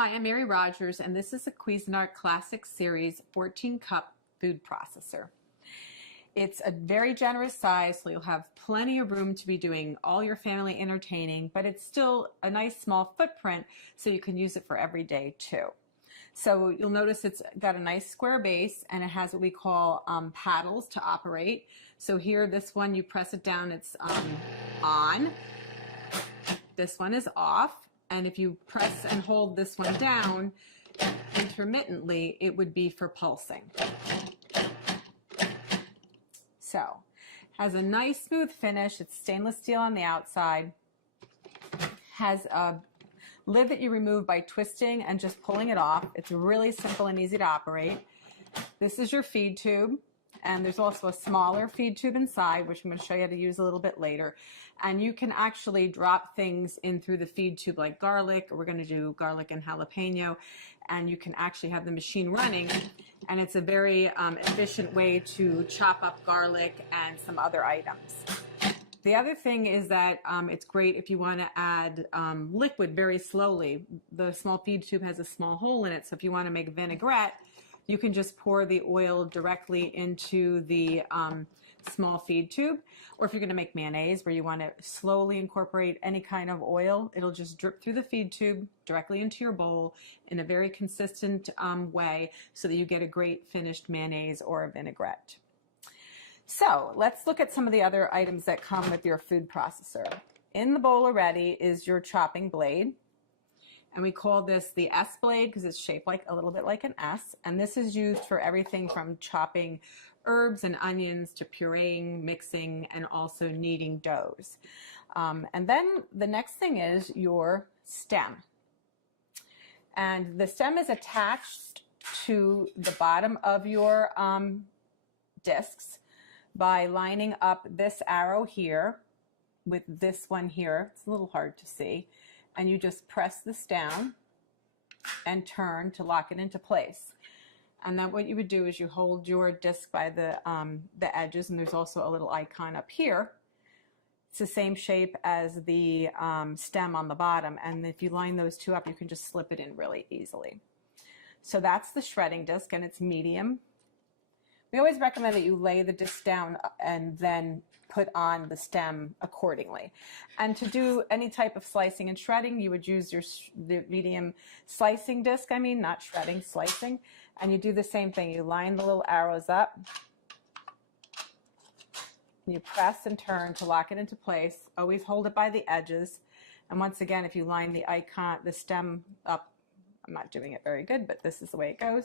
Hi, I'm Mary Rogers, and this is a Cuisinart Classic Series 14-cup food processor. It's a very generous size, so you'll have plenty of room to be doing all your family entertaining, but it's still a nice small footprint, so you can use it for every day too. So you'll notice it's got a nice square base, and it has what we call paddles to operate. So here, this one, you press it down, it's on. This one is off. And if you press and hold this one down intermittently, it would be for pulsing. So, has a nice smooth finish. It's stainless steel on the outside. Has a lid that you remove by twisting and just pulling it off. It's really simple and easy to operate. This is your feed tube. And there's also a smaller feed tube inside, which I'm going to show you how to use a little bit later. And you can actually drop things in through the feed tube like garlic, or we're going to do garlic and jalapeno, and you can actually have the machine running. And it's a very efficient way to chop up garlic and some other items. The other thing is that it's great if you want to add liquid very slowly. The small feed tube has a small hole in it, so if you want to make vinaigrette, you can just pour the oil directly into the small feed tube. Or if you're going to make mayonnaise where you want to slowly incorporate any kind of oil, it'll just drip through the feed tube directly into your bowl in a very consistent way so that you get a great finished mayonnaise or a vinaigrette. So let's look at some of the other items that come with your food processor. In the bowl already is your chopping blade. And we call this the S blade because it's shaped like a little bit like an S. And this is used for everything from chopping herbs and onions to pureeing, mixing, and also kneading doughs. And then the next thing is your stem. And the stem is attached to the bottom of your discs by lining up this arrow here with this one here. It's a little hard to see. And you just press this down and turn to lock it into place. And then what you would do is you hold your disc by the edges, and there's also a little icon up here. It's the same shape as the stem on the bottom, and if you line those two up, you can just slip it in really easily. So that's the shredding disc, and it's medium. We always recommend that you lay the disc down and then put on the stem accordingly. And to do any type of slicing and shredding, you would use the medium slicing disc, not shredding, slicing. And you do the same thing. You line the little arrows up. You press and turn to lock it into place. Always hold it by the edges. And once again, if you line the stem up, I'm not doing it very good, but this is the way it goes.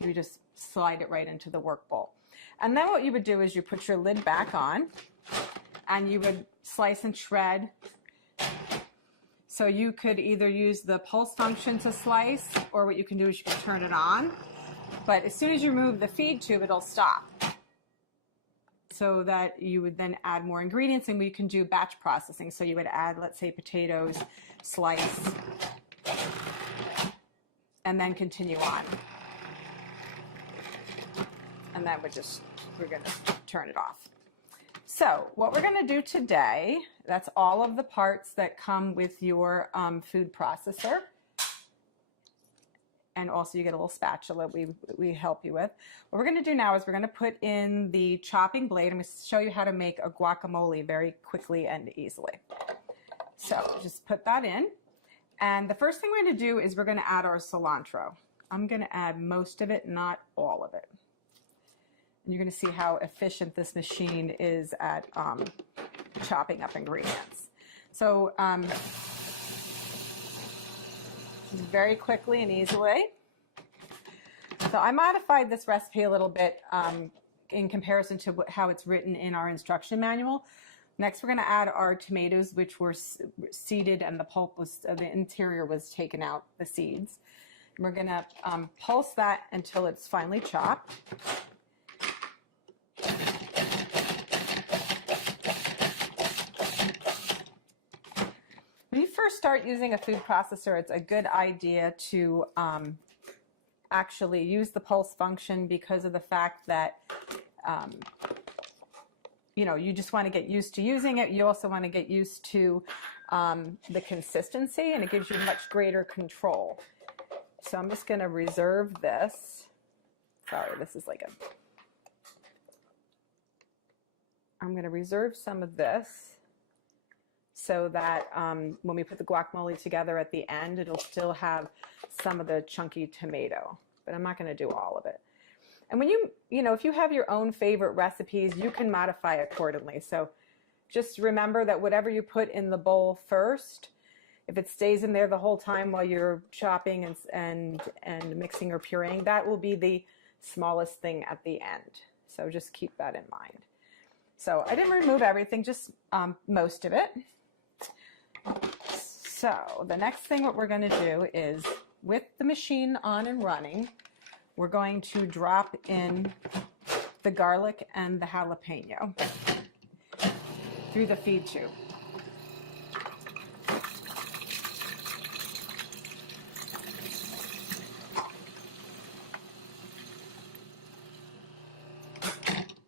You just slide it right into the work bowl. And then what you would do is you put your lid back on and you would slice and shred. So you could either use the pulse function to slice, or what you can do is you can turn it on. But as soon as you remove the feed tube, it'll stop. So that you would then add more ingredients, and we can do batch processing. So you would add, let's say, potatoes, slice, and then continue on. And then we're going to turn it off. So what we're going to do today, that's all of the parts that come with your food processor. And also you get a little spatula we help you with. What we're going to do now is we're going to put in the chopping blade. I'm going to show you how to make a guacamole very quickly and easily. So just put that in. And the first thing we're going to do is we're going to add our cilantro. I'm going to add most of it, not all of it. And you're going to see how efficient this machine is at chopping up ingredients. So very quickly and easily. So I modified this recipe a little bit in comparison to how it's written in our instruction manual. Next, we're going to add our tomatoes, which were seeded, and the pulp the interior was taken out, the seeds. And we're going to pulse that until it's finely chopped. When you first start using a food processor, it's a good idea to actually use the pulse function because of the fact that you just want to get used to using it. You also want to get used to the consistency, and it gives you much greater control. So I'm just going to reserve this. Sorry, this is like I'm going to reserve some of this so that when we put the guacamole together at the end, it'll still have some of the chunky tomato, but I'm not going to do all of it. And when if you have your own favorite recipes, you can modify accordingly. So just remember that whatever you put in the bowl first, if it stays in there the whole time while you're chopping and mixing or pureeing, that will be the smallest thing at the end. So just keep that in mind. So I didn't remove everything, just most of it. So the next thing what we're going to do is, with the machine on and running, we're going to drop in the garlic and the jalapeno through the feed tube.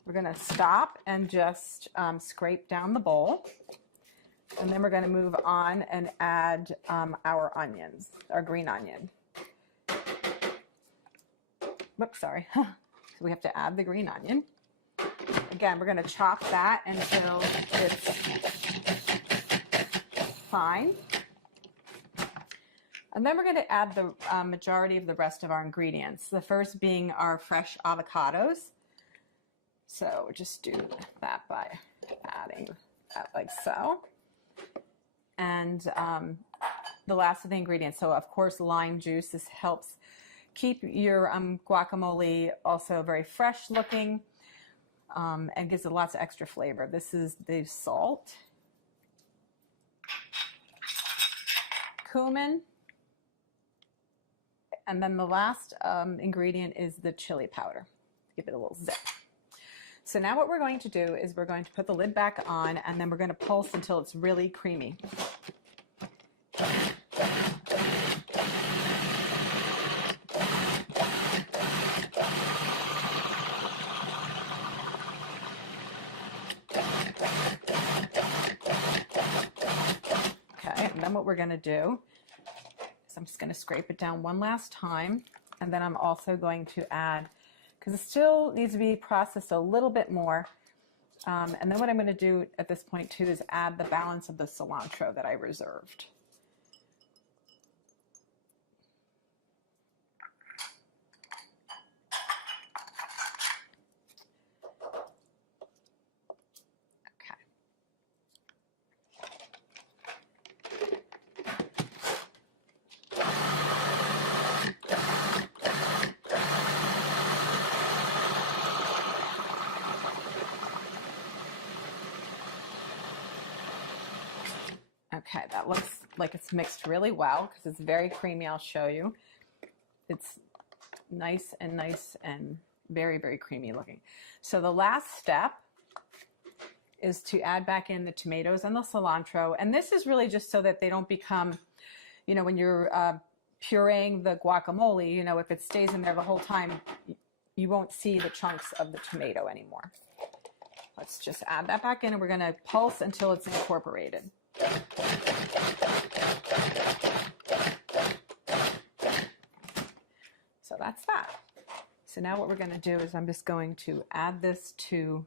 We're going to stop and just scrape down the bowl. And then we're going to move on and add our onions, our green onion. Whoops, sorry. So we have to add the green onion. Again, we're going to chop that until it's fine. And then we're going to add the majority of the rest of our ingredients. The first being our fresh avocados. So just do that by adding that like so. And the last of the ingredients. So of course, lime juice. This helps keep your guacamole also very fresh looking and gives it lots of extra flavor. This is the salt, cumin, and then the last ingredient is the chili powder. Give it a little zip. So now what we're going to do is we're going to put the lid back on, and then we're going to pulse until it's really creamy. Okay, and then what we're going to do is I'm just going to scrape it down one last time, and then I'm also going to add, because it still needs to be processed a little bit more. And then what I'm going to do at this point too is add the balance of the cilantro that I reserved. Okay, that looks like it's mixed really well because it's very creamy. I'll show you. It's nice and very, very creamy looking. So the last step is to add back in the tomatoes and the cilantro. And this is really just so that they don't become, when you're pureeing the guacamole, if it stays in there the whole time, you won't see the chunks of the tomato anymore. Let's just add that back in, and we're going to pulse until it's incorporated. So that's that. So now what we're going to do is I'm just going to add this to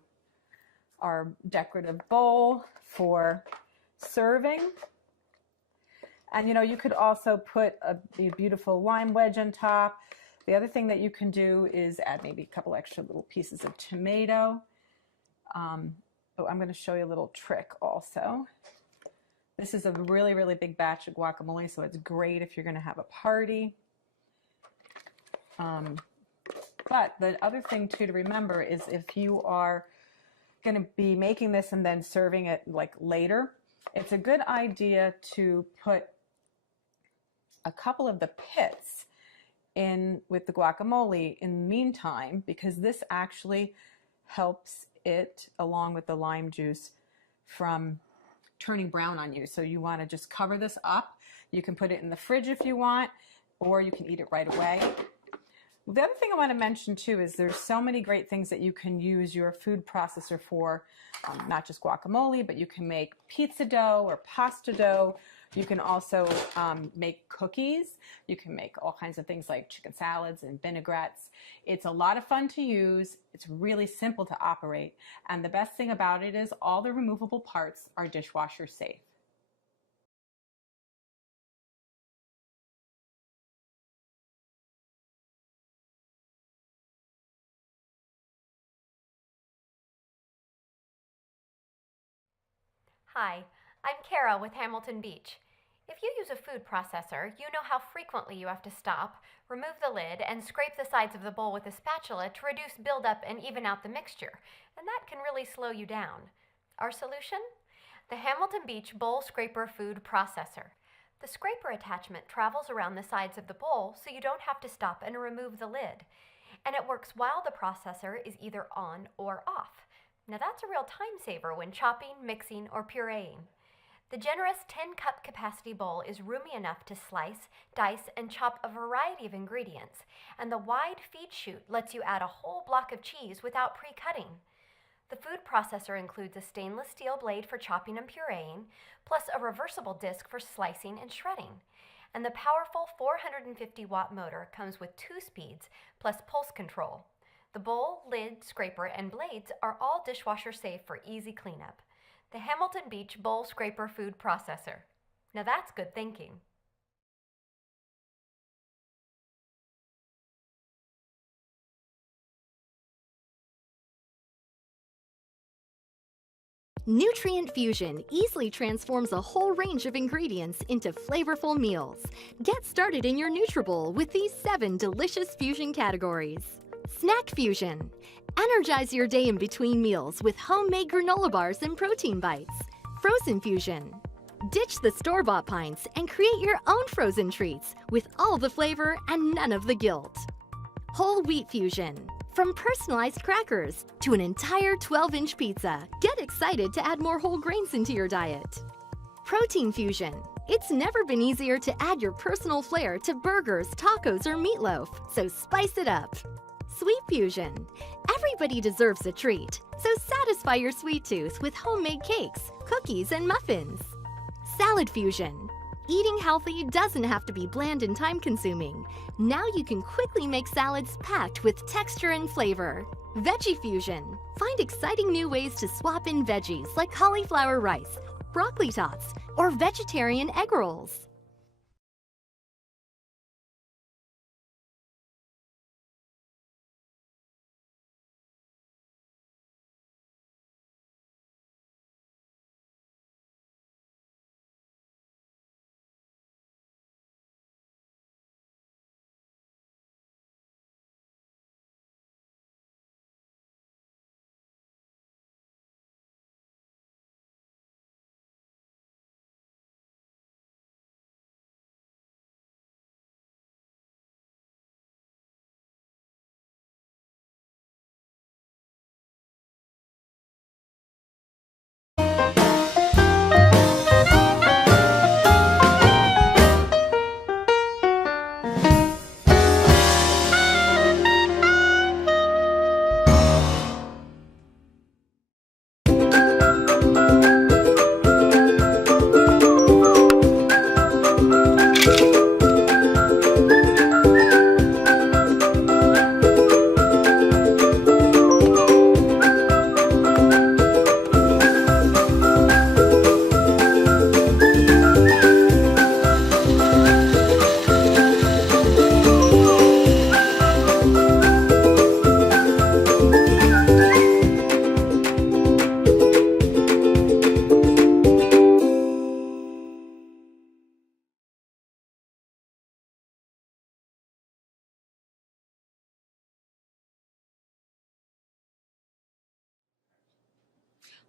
our decorative bowl for serving. And you could also put a beautiful lime wedge on top. The other thing that you can do is add maybe a couple extra little pieces of tomato. I'm going to show you a little trick also. This is a really, really big batch of guacamole, so it's great if you're going to have a party. But the other thing too to remember is if you are going to be making this and then serving it like later, it's a good idea to put a couple of the pits in with the guacamole in the meantime, because this actually helps it, along with the lime juice, from turning brown on you. So you want to just cover this up. You can put it in the fridge if you want, or you can eat it right away. The other thing I want to mention too is there's so many great things that you can use your food processor for, not just guacamole, but you can make pizza dough or pasta dough. You can also make cookies. You can make all kinds of things like chicken salads and vinaigrettes. It's a lot of fun to use. It's really simple to operate. And the best thing about it is all the removable parts are dishwasher safe. Hi, I'm Kara with Hamilton Beach. If you use a food processor, you know how frequently you have to stop, remove the lid, and scrape the sides of the bowl with a spatula to reduce buildup and even out the mixture, and that can really slow you down. Our solution? The Hamilton Beach Bowl Scraper Food Processor. The scraper attachment travels around the sides of the bowl so you don't have to stop and remove the lid, and it works while the processor is either on or off. Now that's a real time saver when chopping, mixing, or pureeing. The generous 10-cup capacity bowl is roomy enough to slice, dice, and chop a variety of ingredients, and the wide feed chute lets you add a whole block of cheese without pre-cutting. The food processor includes a stainless steel blade for chopping and pureeing, plus a reversible disc for slicing and shredding. And the powerful 450-watt motor comes with 2 speeds, plus pulse control. The bowl, lid, scraper, and blades are all dishwasher safe for easy cleanup. The Hamilton Beach Bowl Scraper Food Processor. Now that's good thinking. Nutrient Fusion easily transforms a whole range of ingredients into flavorful meals. Get started in your NutriBowl with these 7 delicious fusion categories. Snack Fusion. Energize your day in between meals with homemade granola bars and protein bites. Frozen Fusion. Ditch the store-bought pints and create your own frozen treats with all the flavor and none of the guilt. Whole Wheat Fusion. From personalized crackers to an entire 12-inch pizza, get excited to add more whole grains into your diet. Protein Fusion. It's never been easier to add your personal flair to burgers, tacos, or meatloaf, so spice it up. Sweet Fusion. Everybody deserves a treat, so satisfy your sweet tooth with homemade cakes, cookies, and muffins. Salad Fusion. Eating healthy doesn't have to be bland and time-consuming. Now you can quickly make salads packed with texture and flavor. Veggie Fusion. Find exciting new ways to swap in veggies like cauliflower rice, broccoli tots, or vegetarian egg rolls.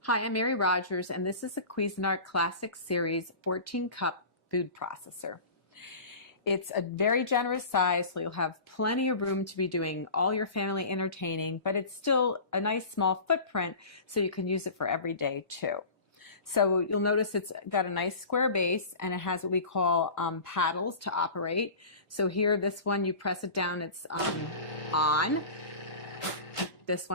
Hi, I'm Mary Rogers, and this is a Cuisinart Classic Series 14-cup food processor. It's a very generous size, so you'll have plenty of room to be doing all your family entertaining, but it's still a nice small footprint, so you can use it for every day too. So you'll notice it's got a nice square base, and it has what we call paddles to operate. So here, this one, you press it down, it's on. This one